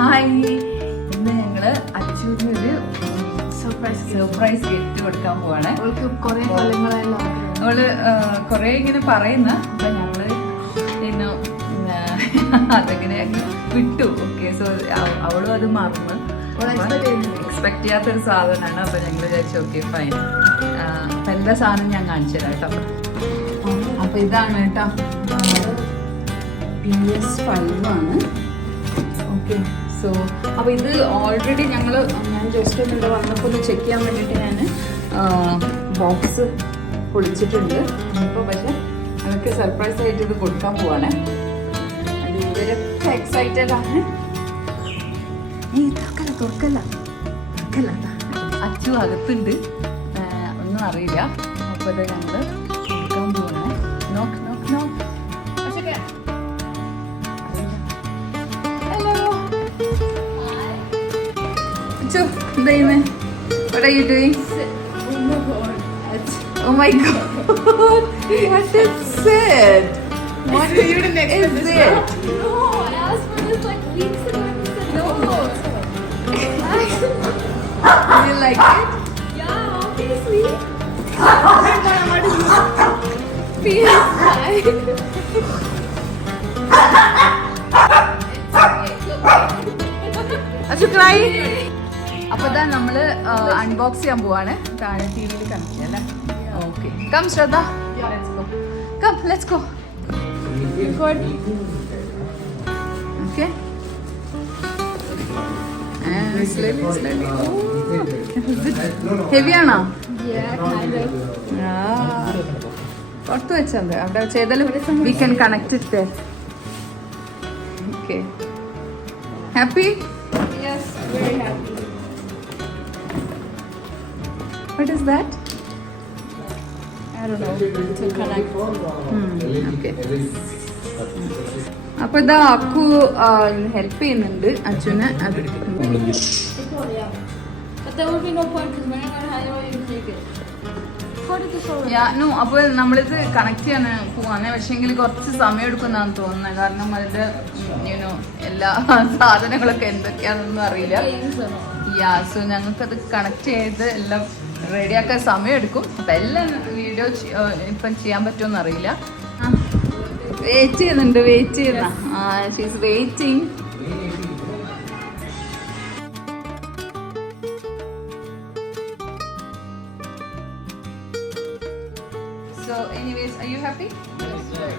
Hi, ഇന്ന് ഞങ്ങള് അച്ഛന് ഒരു സർപ്രൈസ് ഗിഫ്റ്റ് കൊടുക്കാൻ പോവാണ്. അവള് കൊറേ ഇങ്ങനെ പറയുന്ന അപ്പൊ ഞങ്ങള് പിന്നെ അതെങ്ങനെ വിട്ടു. ഓക്കെ, സോ അവളും അത് മറന്ന് എക്സ്പെക്ട് ചെയ്യാത്തൊരു സാധനമാണ്. അപ്പൊ ഞങ്ങൾ വിചാരിച്ചു ഓക്കെ ഫൈൻ. അപ്പൊ എല്ലാ സാധനവും ഞാൻ കാണിച്ചു തരാം കേട്ടോ. അപ്പൊ ഇതാണ് കേട്ടോ, PS5 ആണ്. ഓക്കെ, സോ അപ്പോൾ ഇത് ഓൾറെഡി ഞാൻ ജസ്റ്റ് ഒന്ന് ഇവിടെ വന്നപ്പോൾ ഒന്ന് ചെക്ക് ചെയ്യാൻ വേണ്ടിയിട്ട് ഞാൻ ബോക്സ് പൊളിച്ചിട്ടുണ്ട്. ഇപ്പോൾ പക്ഷേ നമുക്ക് സർപ്രൈസ് ആയിട്ട് ഇത് കൊടുക്കാൻ പോവാണ്. ഇവരൊക്കെ എക്സൈറ്റഡ് ആണ്. തുറക്കല്ല അച്ചു അകത്തുണ്ട്, ഒന്നും അറിയില്ല. അപ്പോൾ ഇത് ഞങ്ങൾ കൊടുക്കാൻ പോവാണ്. നോക്ക് What are you doing? Oh my god. What is it? What is it? No, I asked for this like weeks ago and you said no. Do you like it? Yeah, obviously. PS5. Cry. അപ്പോൾ ഇതാ നമ്മൾ unbox ചെയ്യാൻ പോവാണ്. താഴെ TV കാണിക്കാം അല്ലേ? Okay, come ശ്രദ്ധ, let's go. Okay, heavy ആണോ? പുറത്ത് വെച്ചാൽ അവിടെ ചെയ്താലും we can connect it. Okay, happy? Yes, very happy. What is that? I don't know. To connect. Okay. അപ്പോൾ ഇതാ അക്കു ഹെൽപ്പ് ചെയ്യുന്നുണ്ട് അച്ഛനെ. But there will be no point because we're not going to have you take it. അപ്പോൾ നമ്മളിത് connect ചെയ്യാൻ പോവാണ്. പക്ഷെങ്കിൽ കുറച്ച് സമയം എടുക്കുന്നതാണെന്ന് തോന്നുന്നത്. കാരണം അതിന്റെ എല്ലാ സാധനങ്ങളൊക്കെ എന്തൊക്കെയാണെന്നൊന്നും അറിയില്ല. സോ ഞങ്ങൾക്കത് കണക്ട് ചെയ്ത് എല്ലാം റെഡിയാക്കാൻ സമയം എടുക്കും. അപ്പം എല്ലാം വീഡിയോ ഇപ്പം ചെയ്യാൻ പറ്റുമെന്ന് അറിയില്ല. വെയിറ്റ് ചെയ്യുന്ന she's waiting. So anyways, are you happy? Yes, very.